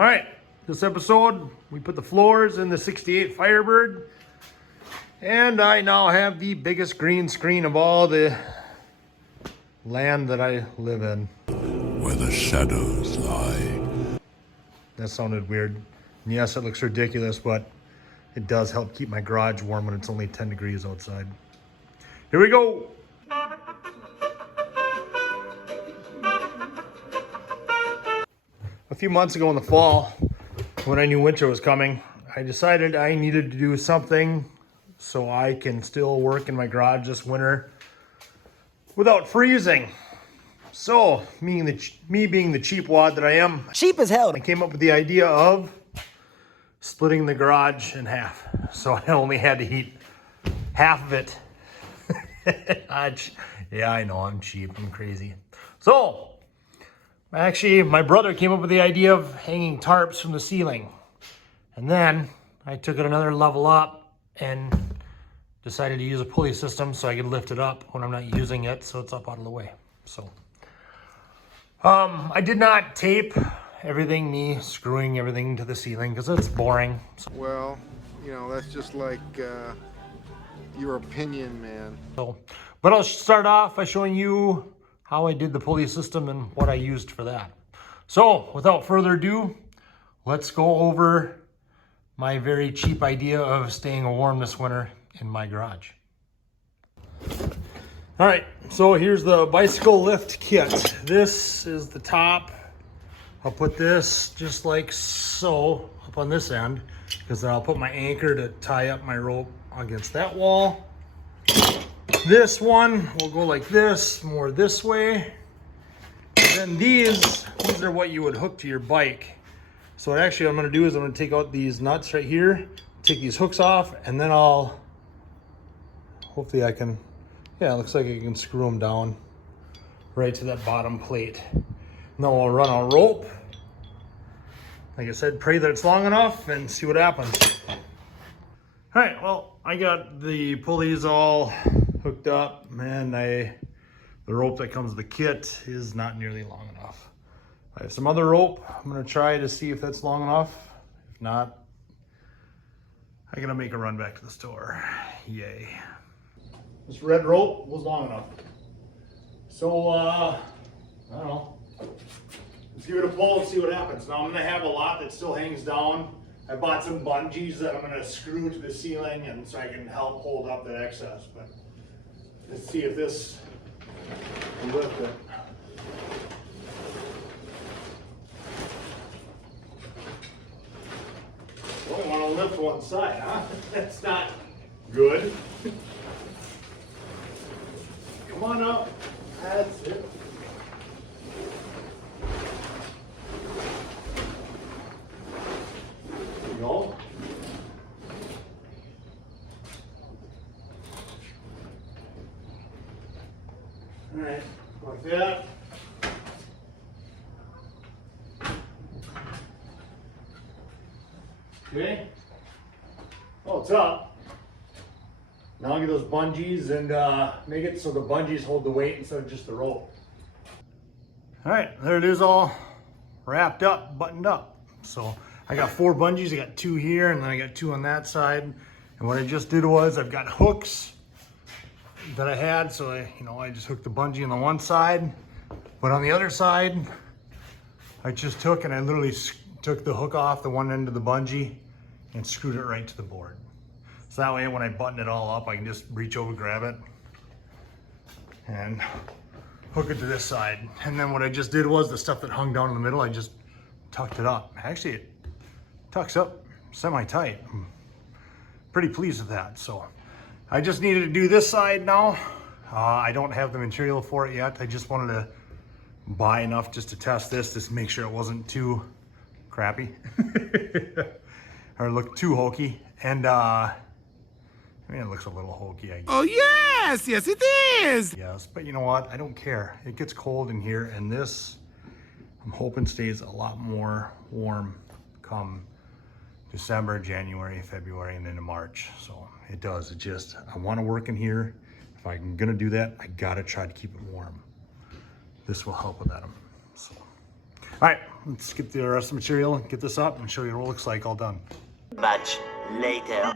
All right, this episode, we put the floors in the 68 Firebird, and I now have the biggest green screen of all the land that I live in. Where the shadows lie. That sounded weird. And yes, it looks ridiculous, but it does help keep my garage warm when it's only 10 degrees outside. Here we go. A few months ago in the fall, when I knew winter was coming, I decided I needed to do something so I can still work in my garage this winter without freezing. So, me being the cheap wad that I am, Cheap as hell. I came up with the idea of splitting the garage in half. So I only had to heat half of it. Yeah, I know, I'm cheap, I'm crazy. So, actually, my brother came up with the idea of hanging tarps from the ceiling. And then I took it another level up and decided to use a pulley system so I could lift it up when I'm not using it, so it's up out of the way. So, I did not tape everything, me screwing everything to the ceiling, because it's boring. So, Well, you know, that's just like your opinion, man. but I'll start off by showing you how I did the pulley system and what I used for that. So, without further ado, let's go over my very cheap idea of staying warm this winter in my garage. All right, so here's the bicycle lift kit. This is the top. I'll put this just like so up on this end, because then I'll put my anchor to tie up my rope against that wall. This one will go like this, more this way. And then these are what you would hook to your bike. So what actually I'm gonna do is I'm gonna take out these nuts right here, take these hooks off, and then hopefully I can, yeah, it looks like I can screw them down right to that bottom plate. And then we'll run a rope. Like I said, pray that it's long enough and see what happens. All right, well, I got the pulleys all hooked up, and the rope that comes with the kit is not nearly long enough. I have some other rope. I'm gonna try to see if that's long enough. If not, I gotta make a run back to the store. Yay. This red rope was long enough. So, I don't know. Let's give it a pull and see what happens. Now I'm gonna have a lot that still hangs down. I bought some bungees that I'm gonna screw to the ceiling, and so I can help hold up that excess. But let's see if this will lift it. Don't want to lift one side, huh? That's not good. Come on up. That's it. There you go. All right, like that. Okay. Oh, it's up. Now I'll get those bungees and make it so the bungees hold the weight instead of just the rope. All right, there it is, all wrapped up, buttoned up. So I got 4 bungees. I got 2 here, and then I got 2 on that side. And what I just did was I've got hooks that I had, so I just hooked the bungee on the one side, but on the other side, I just took and I literally took the hook off the one end of the bungee and screwed it right to the board. So that way when I button it all up, I can just reach over, grab it, and hook it to this side. And then what I just did was the stuff that hung down in the middle, I just tucked it up. Actually, it tucks up semi-tight. I'm pretty pleased with that. So I just needed to do this side now. I don't have the material for it yet. I just wanted to buy enough just to test this, just to make sure it wasn't too crappy or looked too hokey. And I mean, it looks a little hokey, I guess. Oh yes, yes it is. Yes, but you know what? I don't care. It gets cold in here, and this, I'm hoping, stays a lot more warm come December, January, February, and into March. So it does. It just, I want to work in here. If I'm gonna do that, I gotta try to keep it warm. This will help with that. So All right, let's get the rest of the material, get this up, and show you what it looks like all done. Much later.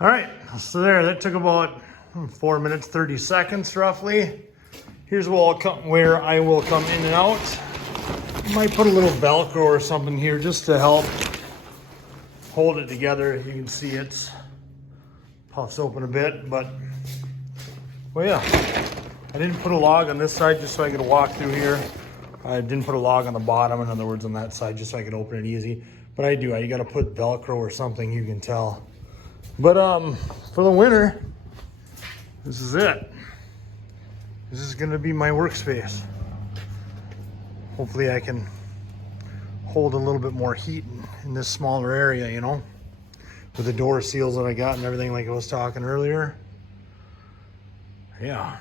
All right, so there, that took about 4 minutes, 30 seconds roughly. Here's where I will come in and out. Might put a little Velcro or something here just to help hold it together. You can see it's puffs open a bit, but well, yeah. I didn't put a log on this side just so I could walk through here. I didn't put a log on the bottom, in other words, on that side, just so I could open it easy. But I do, you gotta put Velcro or something, you can tell. But for the winter, this is it. This is gonna be my workspace. Hopefully I can hold a little bit more heat in this smaller area, you know, with the door seals that I got and everything like I was talking earlier. Yeah.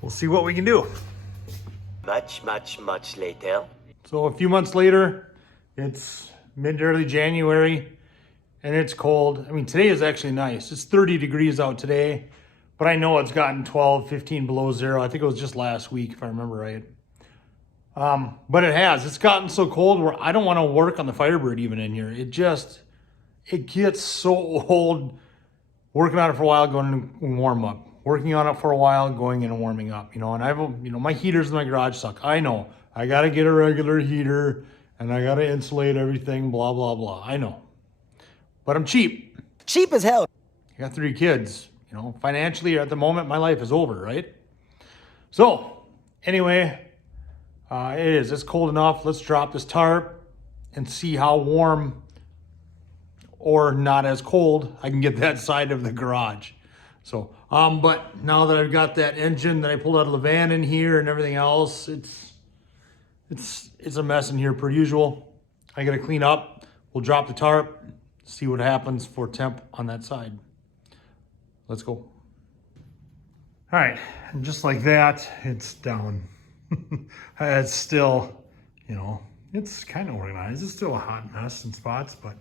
We'll see what we can do. Much later. So a few months later, it's mid to early January and it's cold. I mean, today is actually nice. It's 30 degrees out today, but I know it's gotten 12, 15 below zero. I think it was just last week, if I remember right. But it's gotten so cold where I don't want to work on the Firebird even in here. It gets so old working on it for a while, going and warm up. Working on it for a while, going in and warming up, you know, and my heaters in my garage suck. I know, I got to get a regular heater and I got to insulate everything, blah, blah, blah. I know, but I'm cheap. Cheap as hell. I got 3 kids, you know, financially at the moment, my life is over, right? So anyway, it's cold enough. Let's drop this tarp and see how warm or not as cold I can get that side of the garage. So, but now that I've got that engine that I pulled out of the van in here and everything else, it's a mess in here per usual. I gotta clean up. We'll drop the tarp, see what happens for temp on that side. Let's go. All right, and just like that, it's down. It's still, you know, it's kind of organized. It's still a hot mess in spots, but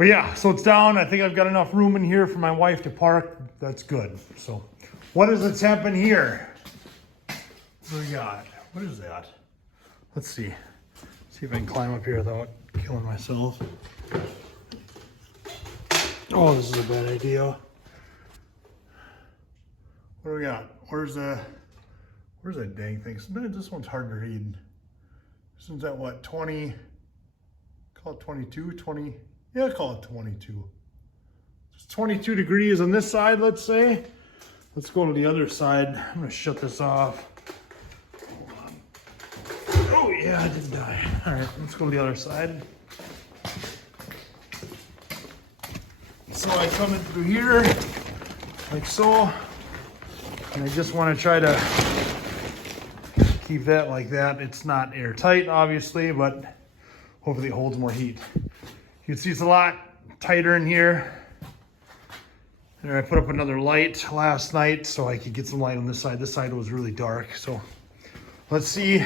yeah, so it's down. I think I've got enough room in here for my wife to park. That's good. So what is the temp in here? What do we got? What is that? Let's see. See if I can climb up here without killing myself. Oh, this is a bad idea. What do we got? Where's that dang thing? Sometimes this one's hard to read. This one's at what, 20? Call it 22, 20. Yeah, call it 22. It's 22 degrees on this side, let's say. Let's go to the other side. I'm gonna shut this off. Hold on. Oh yeah, I didn't die. All right, let's go to the other side. So I come in through here, like so. And I just wanna try to keep that like that. It's not airtight, obviously, but hopefully it holds more heat. You can see it's a lot tighter in here. And I put up another light last night so I could get some light on this side. This side was really dark. So let's see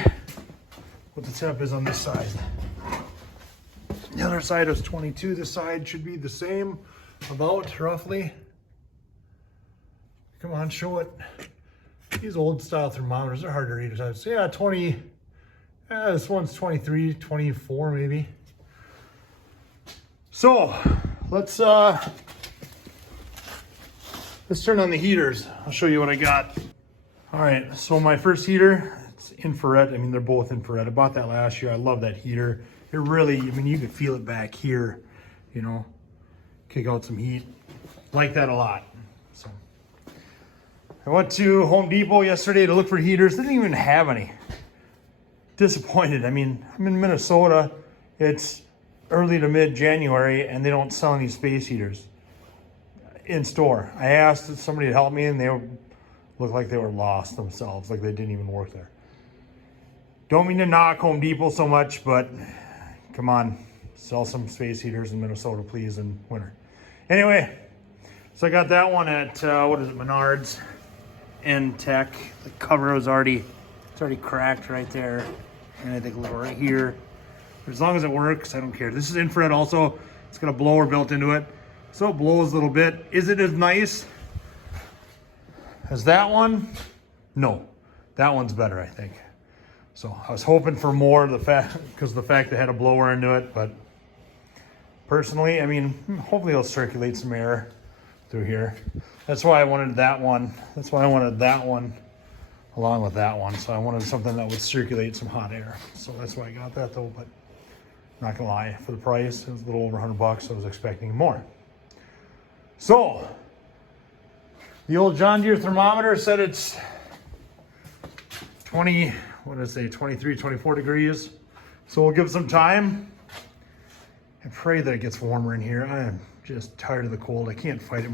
what the temp is on this side. The other side was 22. This side should be the same, about roughly. Come on, show it. These old style thermometers are hard to read. So yeah, 20. This one's 23, 24 maybe. So let's turn on the heaters. I'll show you what I got. All right, so my first heater, it's infrared. I mean, they're both infrared. I bought that last year. I love that heater. It really, I mean, you can feel it back here, you know, kick out some heat. Like that a lot. So I went to Home Depot yesterday to look for heaters. They didn't even have any. Disappointed. I mean, I'm in Minnesota. It's early to mid-January and they don't sell any space heaters in store. I asked somebody to help me and they looked like they were lost themselves, like they didn't even work there. Don't mean to knock Home Depot so much, but come on, sell some space heaters in Minnesota, please, in winter. Anyway, so I got that one at, what is it, Menards and Tech. The cover was already cracked right there. And I think a little right here. As long as it works, I don't care. This is infrared also. It's got a blower built into it. So it blows a little bit. Is it as nice as that one? No, that one's better, I think. So I was hoping for more because the fact they had a blower into it, but personally, I mean, hopefully it'll circulate some air through here. That's why I wanted that one. That's why I wanted that one along with that one. So I wanted something that would circulate some hot air. So that's why I got that though, but not gonna lie, for the price, it was a little over $100. I was expecting more. So the old John Deere thermometer said it's 23, 24 degrees. So we'll give it some time and pray that it gets warmer in here. I am just tired of the cold. I can't fight it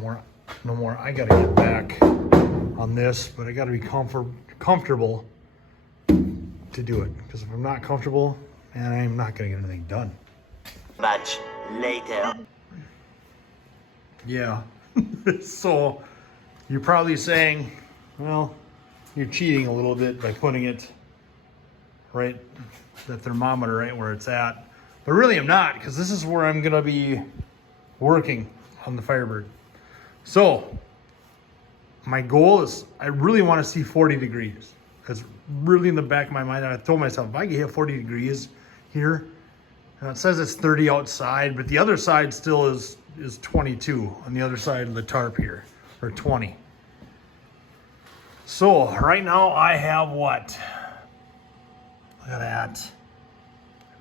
no more. I gotta get back on this, but I gotta be comfortable to do it. Because if I'm not comfortable, man, I'm not gonna get anything done. Much later. Yeah. So you're probably saying, well, you're cheating a little bit by putting it right, the thermometer right where it's at. But really I'm not, because this is where I'm gonna be working on the Firebird. So my goal is, I really want to see 40 degrees. That's really in the back of my mind. I told myself, if I can hit 40 degrees here, and it says it's 30 outside, but the other side still is 22 on the other side of the tarp here, or 20. So right now I have what? Look at that.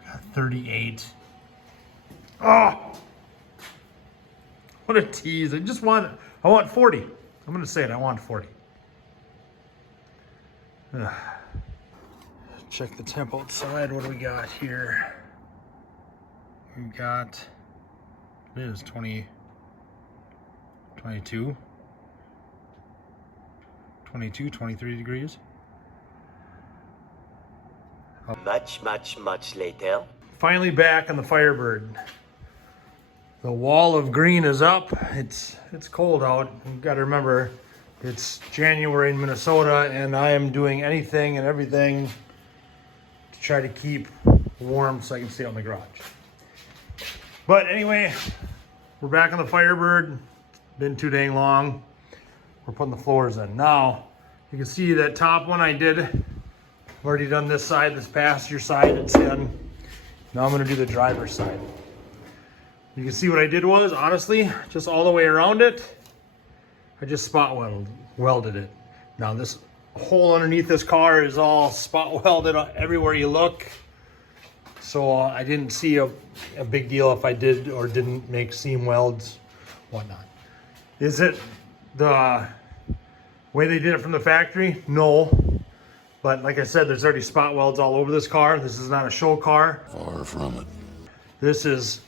I've got 38. Oh, what a tease. I want 40. I'm gonna say it, I want 40. Check the temp outside. What do we got here? We got, it is 22, 23 degrees. Much later. Finally back on the Firebird. The wall of green is up. It's cold out. You've got to remember, it's January in Minnesota and I am doing anything and everything to try to keep warm so I can stay out in the garage. But anyway, we're back on the Firebird. Been too dang long. We're putting the floors in. Now, you can see that top one I did. I've already done this side, this passenger side, it's in. Now I'm gonna do the driver's side. You can see what I did was, honestly, just all the way around it, I just spot welded it. Now this hole underneath this car is all spot welded everywhere you look. So I didn't see a big deal if I did or didn't make seam welds, whatnot. Is it the way they did it from the factory? No. But like I said, there's already spot welds all over this car. This is not a show car. Far from it. This is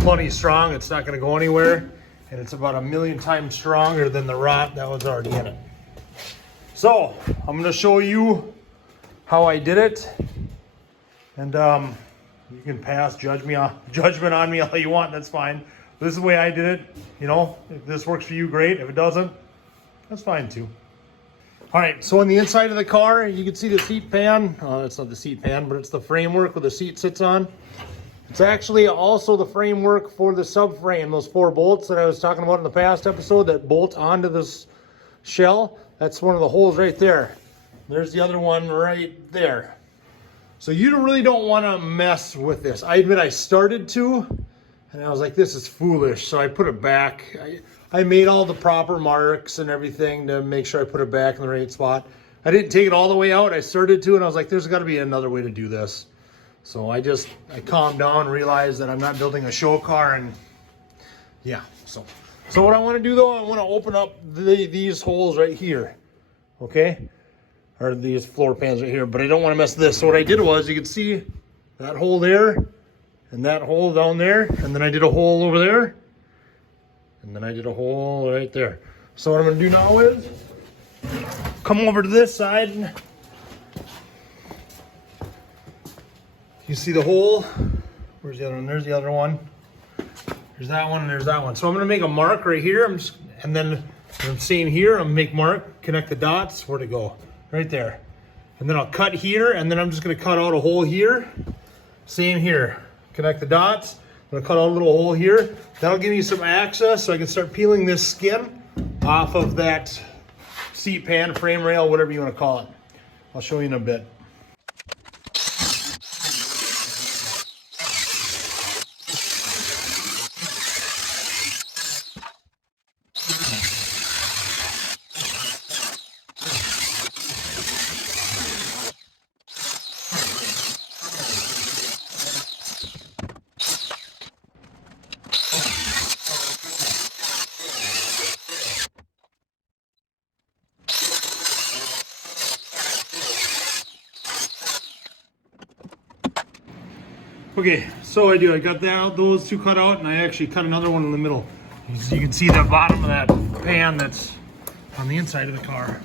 plenty strong. It's not going to go anywhere. And it's about 1,000,000 times stronger than the rot that was already in it. So I'm going to show you how I did it. And you can pass judgment on me all you want. That's fine. This is the way I did it. You know, if this works for you, great. If it doesn't, that's fine too. All right, so on the inside of the car, you can see the seat pan. It's not the seat pan, but it's the framework where the seat sits on. It's actually also the framework for the subframe, those 4 bolts that I was talking about in the past episode that bolt onto this shell. That's one of the holes right there. There's the other one right there. So you really don't want to mess with this. I admit I started to, and I was like, this is foolish. So I put it back. I made all the proper marks and everything to make sure I put it back in the right spot. I didn't take it all the way out. I started to, and I was like, there's got to be another way to do this. So I calmed down, realized that I'm not building a show car, and yeah. So what I want to do though, I want to open up these holes right here. okay? Or these floor pans right here, but I don't want to mess this. So what I did was, you can see that hole there, and that hole down there, and then I did a hole over there, and then I did a hole right there. So what I'm gonna do now is, come over to this side. You see the hole? Where's the other one? There's the other one. There's that one and there's that one. So I'm gonna make a mark right here. And then I'm seeing here, I'm gonna make mark, connect the dots, where to go? Right there. And then I'll cut here, and then I'm just gonna cut out a hole here. Same here. Connect the dots. I'm gonna cut out a little hole here. That'll give me some access so I can start peeling this skin off of that seat pan, frame rail, whatever you wanna call it. I'll show you in a bit. Okay, so I got those two cut out, and I actually cut another one in the middle. You can see the bottom of that pan that's on the inside of the car.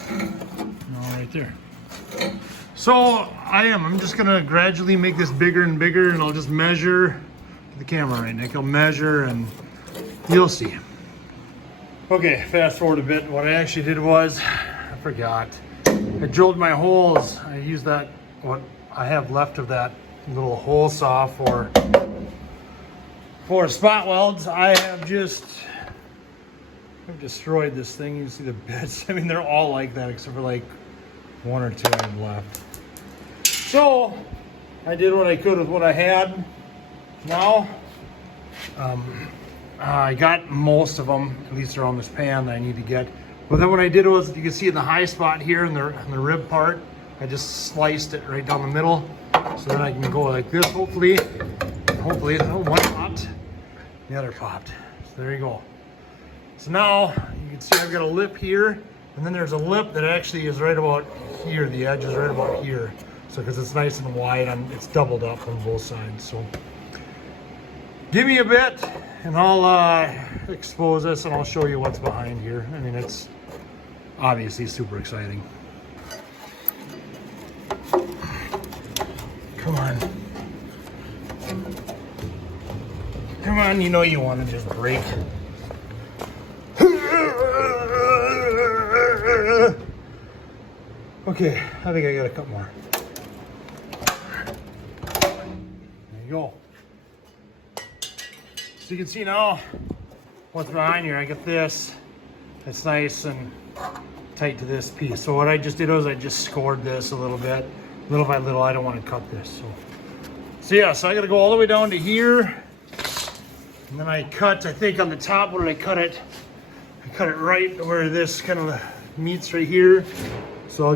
Right there. So I'm just gonna gradually make this bigger and bigger, and I'll just measure the camera right, Nick. I'll measure and you'll see. Okay, fast forward a bit. What I actually did was, I forgot. I drilled my holes. I used that, what I have left of that little hole saw for spot welds. I've destroyed this thing. You can see the bits. I mean, they're all like that except for like one or two I have left. So I did what I could with what I had. Now I got most of them, at least they're on this pan that I need to get. But then what I did was, you can see in the high spot here in the rib part, I just sliced it right down the middle. So then I can go like this, hopefully, oh, one popped, the other popped. So there you go. So now you can see I've got a lip here, and then there's a lip that actually is right about here. The edge is right about here. So because it's nice and wide, it's doubled up on both sides. So give me a bit, and I'll expose this, and I'll show you what's behind here. I mean, it's obviously super exciting. Come on. Come on, you know you want to just break. Okay, I think I got a couple more. There you go. So you can see now what's behind here. I got this. It's nice and tight to this piece. So what I just did was I just scored this a little bit. Little by little, I don't want to cut this. So yeah, so I got to go all the way down to here. And then I cut, I think on the top, where did I cut it? I cut it right where this kind of meets right here. So I'll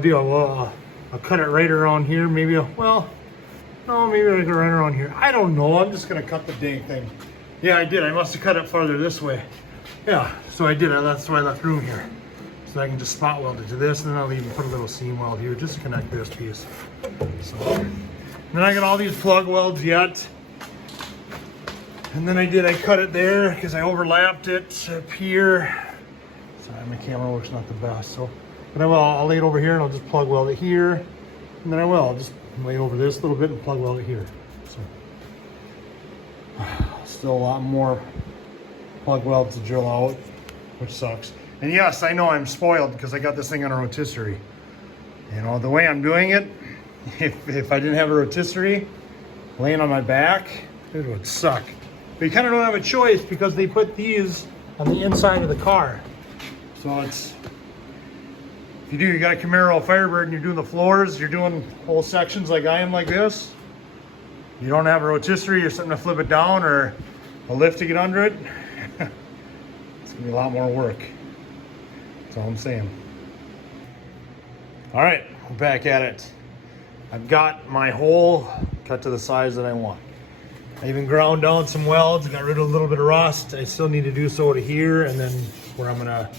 cut it right around here. Maybe, maybe I can right around here. I don't know, I'm just gonna cut the dang thing. Yeah, I did, I must have cut it farther this way. Yeah, so I did, that's why I left room here. So I can just spot weld it to this, and then I'll even put a little seam weld here just to connect this piece. So, then I got all these plug welds yet. And then I cut it there because I overlapped it up here. Sorry, my camera work's not the best. So, but I'll lay it over here and I'll just plug weld it here. And then I'll just lay over this a little bit and plug weld it here. So, still a lot more plug welds to drill out, which sucks. And yes, I know I'm spoiled because I got this thing on a rotisserie. You know, the way I'm doing it, if I didn't have a rotisserie laying on my back, it would suck. But you kind of don't have a choice because they put these on the inside of the car. So if you got a Camaro Firebird and you're doing the floors, you're doing whole sections like I am like this, you don't have a rotisserie or something to flip it down or a lift to get under it, it's gonna be a lot more work. That's all I'm saying. All right, we're back at it. I've got my hole cut to the size that I want. I even ground down some welds, got rid of a little bit of rust. I still need to do so to here, and then where I'm gonna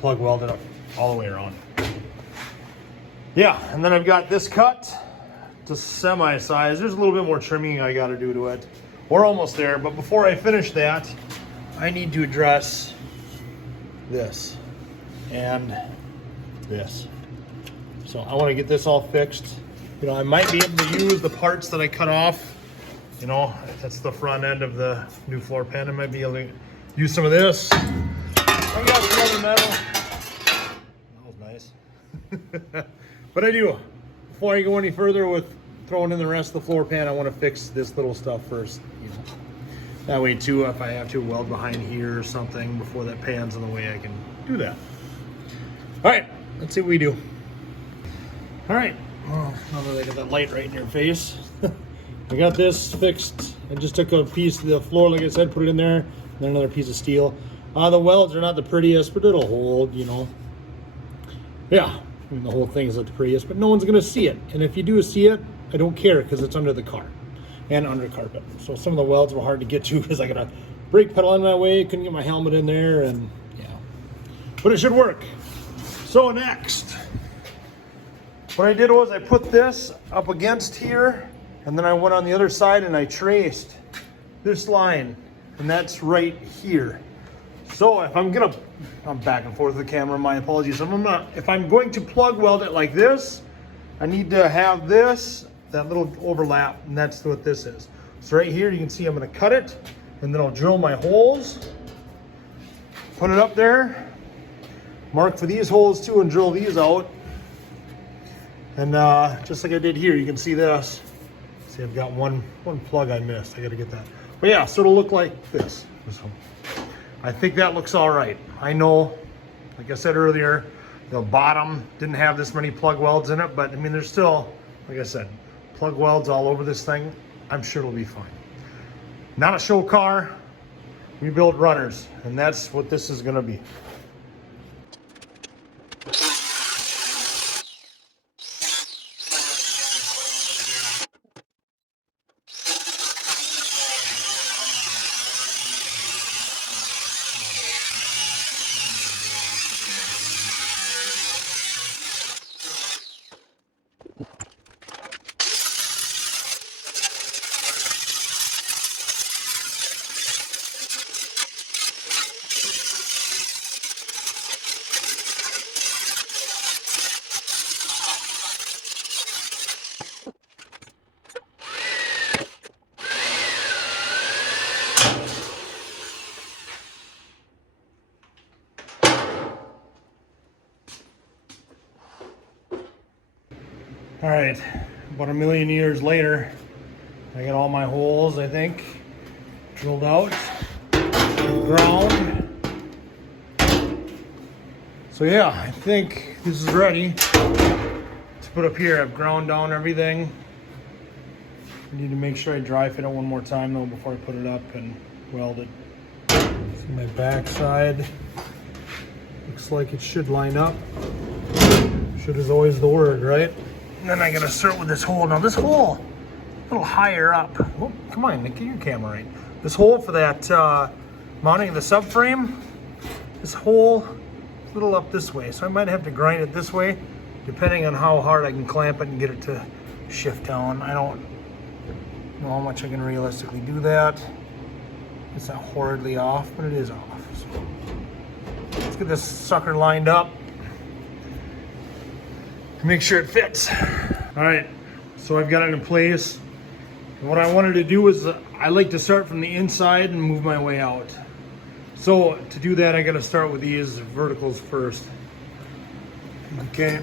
plug weld it up all the way around. Yeah, and then I've got this cut to semi-size. There's a little bit more trimming I got to do to it. We're almost there, but before I finish that, I need to address this and this. So I want to get this all fixed. You know, I might be able to use the parts that I cut off. You know, that's the front end of the new floor pan. I might be able to use some of this. I got some other metal. That was nice. But I do. Before I go any further with throwing in the rest of the floor pan, I want to fix this little stuff first. You know, that way too, if I have to weld behind here or something before that pan's in the way, I can do that. All right, let's see what we do. All right. Oh, now that I got that light right in your face. I got this fixed. I just took a piece of the floor, like I said, put it in there, then another piece of steel. The welds are not the prettiest, but it'll hold, you know. Yeah, I mean, the whole thing's not the prettiest, but no one's gonna see it. And if you do see it, I don't care because it's under the car and under carpet. So some of the welds were hard to get to because I got a brake pedal in my way, couldn't get my helmet in there, and yeah. But it should work. So next, what I did was I put this up against here, and then I went on the other side and I traced this line, and that's right here. So if I'm back and forth with the camera, my apologies. If I'm going to plug weld it like this, I need to have this, that little overlap, and that's what this is. So right here, you can see I'm gonna cut it, and then I'll drill my holes, put it up there, mark for these holes too, and drill these out. And just like I did here, you can see this. See, I've got one plug I missed. I gotta get that. But yeah, so it'll look like this. So I think that looks all right. I know, like I said earlier, the bottom didn't have this many plug welds in it, but I mean, there's still, like I said, plug welds all over this thing. I'm sure it'll be fine. Not a show car. We build runners, and that's what this is gonna be. All right, about 1,000,000 years later, I got all my holes, I think, drilled out, ground. So yeah, I think this is ready to put up here. I've ground down everything. I need to make sure I dry fit it one more time though before I put it up and weld it. See my back side. Looks like it should line up. Should is always the word, right? And then I gotta start with this hole. Now this hole, a little higher up. Oh, come on, Nick, get your camera right. This hole for that mounting of the subframe, this hole a little up this way. So I might have to grind it this way, depending on how hard I can clamp it and get it to shift down. I don't know how much I can realistically do that. It's not horridly off, but it is off. So let's get this sucker lined up. Make sure it fits. All right, so I've got it in place. And what I wanted to do is I like to start from the inside and move my way out. So to do that, I got to start with these verticals first. Okay,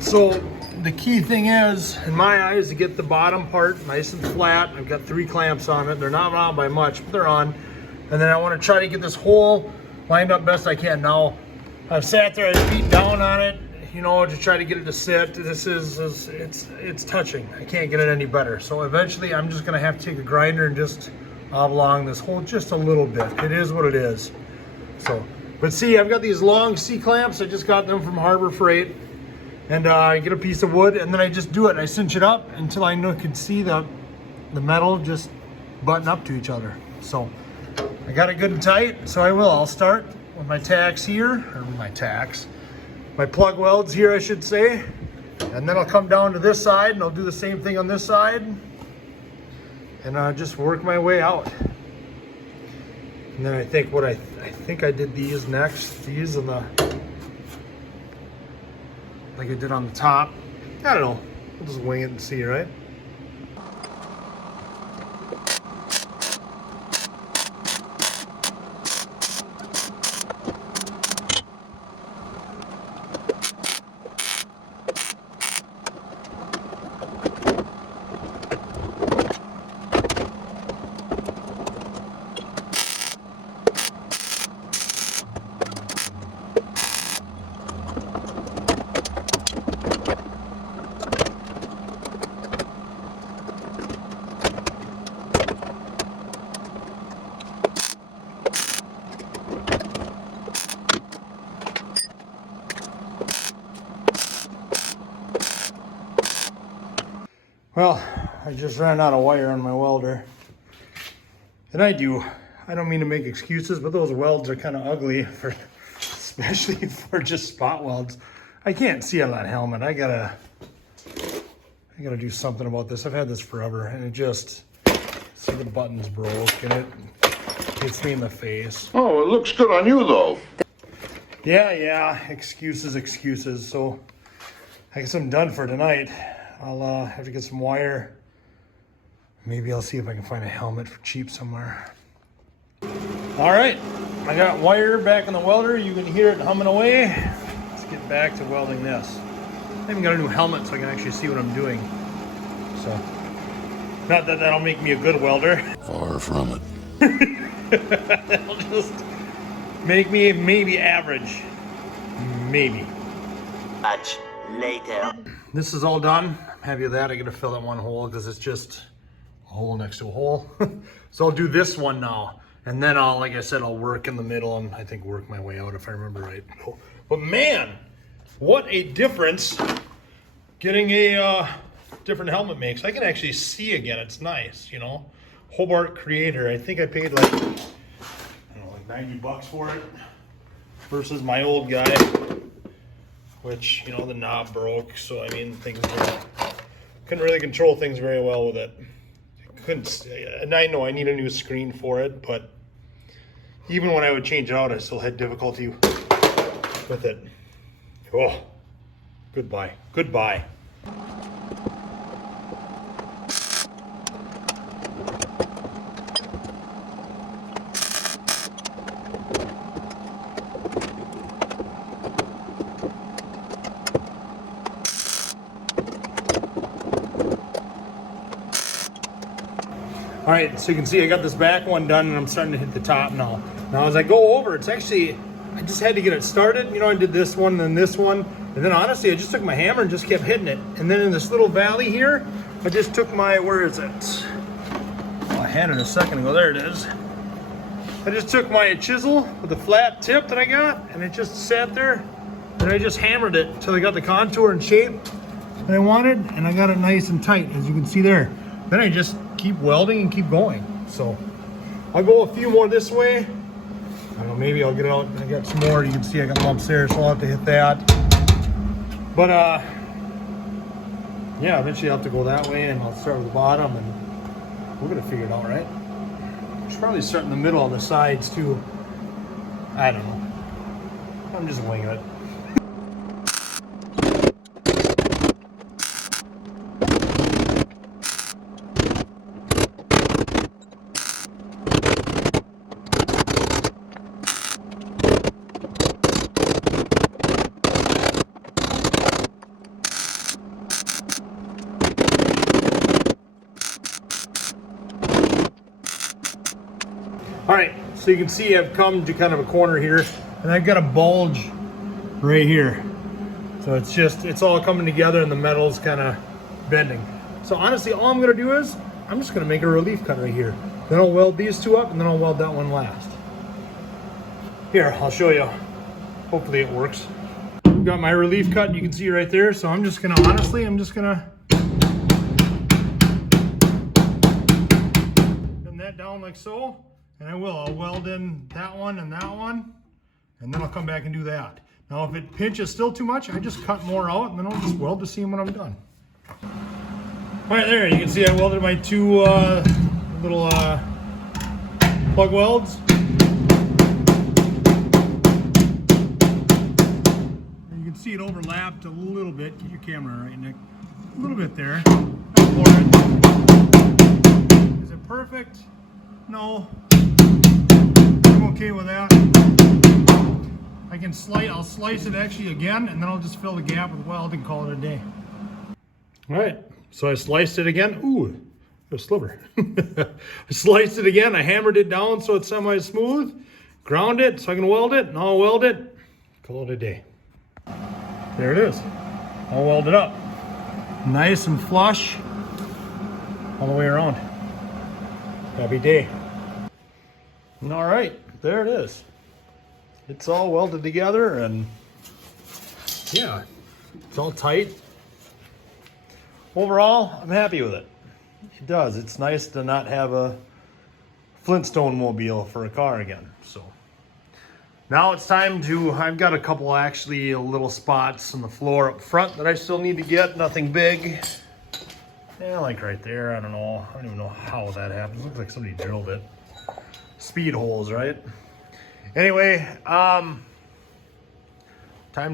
so the key thing is, in my eyes, to get the bottom part nice and flat. I've got 3 clamps on it. They're not on by much, but they're on. And then I want to try to get this hole lined up best I can. Now, I've sat there, I beat down on it, you know, to try to get it to sit. This is it's touching. I can't get it any better. So eventually I'm just gonna have to take a grinder and just oblong this hole just a little bit. It is what it is. So, but see, I've got these long C-clamps. I just got them from Harbor Freight. And I get a piece of wood and then I just do it. And I cinch it up until I can see the metal just button up to each other. So I got it good and tight, so I will. I'll start with my tacks here, or my tacks. my plug welds here, I should say. And then I'll come down to this side and I'll do the same thing on this side. And just work my way out. And then I think what I think I did these next. These on the, like I did on the top. I don't know. We'll just wing it and see, right? Well, I just ran out of wire on my welder. And I don't mean to make excuses, but those welds are kind of ugly, especially for just spot welds. I can't see on that helmet. I gotta do something about this. I've had this forever, and it just, see the button's broke, and it hits me in the face. Oh, it looks good on you, though. Yeah, excuses. So I guess I'm done for tonight. I'll have to get some wire. Maybe I'll see if I can find a helmet for cheap somewhere. All right, I got wire back in the welder. You can hear it humming away. Let's get back to welding this. I even got a new helmet so I can actually see what I'm doing. So, not that that'll make me a good welder. Far from it. That'll just make me maybe average. Maybe. Much later. This is all done. I'm happy with that. I gotta fill that one hole because it's just a hole next to a hole. So I'll do this one now. And then I'll, like I said, I'll work in the middle and I think work my way out if I remember right. But man, what a difference getting a different helmet makes. I can actually see again. It's nice, you know. Hobart Creator. I think I paid like, I don't know, like 90 bucks for it versus my old guy, which, you know, the knob broke. So, I mean, couldn't really control things very well with it. And I know I need a new screen for it, but even when I would change it out, I still had difficulty with it. Oh, goodbye. All right, so you can see I got this back one done and I'm starting to hit the top now. Now as I go over, it's actually, I just had to get it started. You know, I did this one, then this one. And then honestly, I just took my hammer and just kept hitting it. And then in this little valley here, I just took my, where is it? Oh, I had it a second ago, there it is. I just took my chisel with the flat tip that I got and it just sat there. And I just hammered it until I got the contour and shape that I wanted. And I got it nice and tight, as you can see there. Then I just keep welding and keep going. So I'll go a few more this way. I don't know, maybe I'll get out. I got some more. You can see I got lumps there, so I'll have to hit that. But yeah, eventually I'll have to go that way and I'll start with the bottom and we're gonna figure it out, right? I should probably start in the middle on the sides too. I don't know. I'm just winging it. All right, so you can see I've come to kind of a corner here and I've got a bulge right here. So it's all coming together and the metal's kind of bending. So honestly, all I'm gonna do is, I'm just gonna make a relief cut right here. Then I'll weld these two up and then I'll weld that one last. Here, I'll show you. Hopefully it works. Got my relief cut, you can see right there. So I'm just gonna, honestly, bend that down like so. And I'll weld in that one, and then I'll come back and do that. Now if it pinches still too much, I just cut more out and then I'll just weld the seam when I'm done. All right, there, you can see I welded my two little plug welds. You can see it overlapped a little bit. Get your camera right, Nick. A little bit there. Is it perfect? No. I'm okay with that. I'll slice it actually again, and then I'll just fill the gap with weld and call it a day. All right, so I sliced it again. Ooh, a sliver. I sliced it again. I hammered it down so it's semi-smooth. Ground it so I can weld it, and I'll weld it. Call it a day. There it is. All welded up. Nice and flush all the way around. Happy day. All right, there it is. It's all welded together and yeah, it's all tight. Overall, I'm happy with it. It does. It's nice to not have a Flintstone mobile for a car again. So now it's time to, I've got a couple actually little spots on the floor up front that I still need to get. Nothing big. Yeah, like right there. I don't know. I don't even know how that happens. Looks like somebody drilled it. Speed holes, right? Anyway, time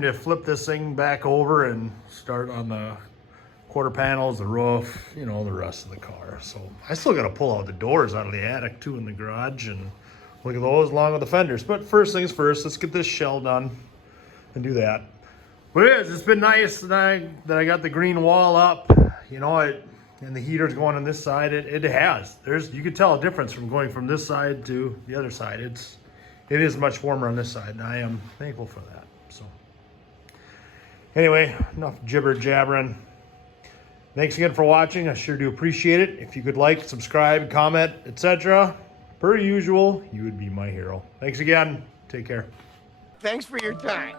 to flip this thing back over and start on the quarter panels, the roof, you know, the rest of the car. So I still got to pull out the doors out of the attic too in the garage and look at those along with the fenders. But first things first, let's get this shell done and do that. But it's been nice that I got the green wall up, you know, and the heater's going on this side. It has. You can tell a difference from going from this side to the other side. It is much warmer on this side, and I am thankful for that. So anyway, enough jibber jabbering. Thanks again for watching. I sure do appreciate it. If you could like, subscribe, comment, etc. Per usual, you would be my hero. Thanks again. Take care. Thanks for your time.